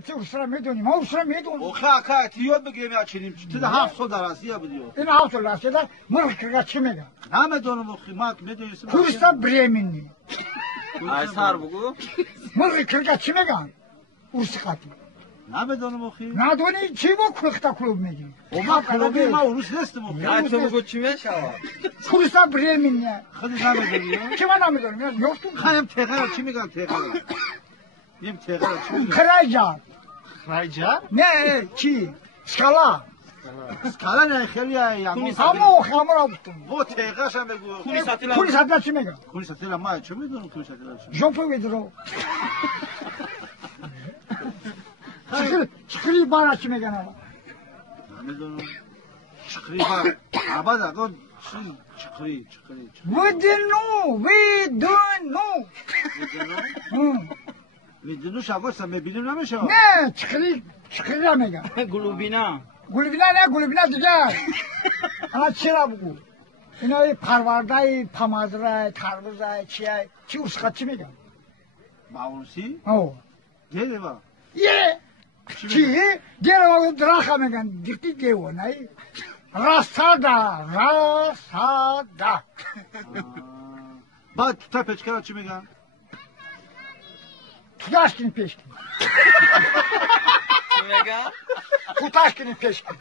تو سر میدونی ما سر میدونیم اوخه تیو بگیم یا چنیم تو ده 700 درصدی بدیو این 700 درصد مرکز چی میگه نمیدونم اخی ما میدونیم کورسا برمینی ای سر بگو مرکز چی میگن ورسقاتی نمیدونم اخی ندونی چی با کوختا کلوب میگی ما کلوبی ما اروس نیستم اخی تو بگو چی میشه کورسا برمینی خودی نمیدونی چی من نمیدونم یفتم خواهیم تغییر چی میگن تغییر نیم تغییر چی میگن خرایجا خرایجا نه چی سکالا اسکالا نه خیلی یعنی همو خمر آبتون و تغییرش هم بگو کونی ساتلا چی میگن کونی ساتیلا ما چه میدونم کونی ساتیلا چی جنپو بیدرو چکری بارا چی میگن آقا نمیدونم چکری با عباد اگه چکری ودنو ویدنوش اگه سم ببینیم نمیشه نه چکری نمیگن گلوبینا گلوبینا دیگه انا چرا بگو اینا پروردای پامازرای تربوزای چیه چی ورسقات چی میگن باوروسی او دیده با یه چی دیره با دراخه میگن دیگه دیو نه راسادا بعد تا پچکرا چی میگن توداشکین پیشکین چی میگن توداشکین پیشکین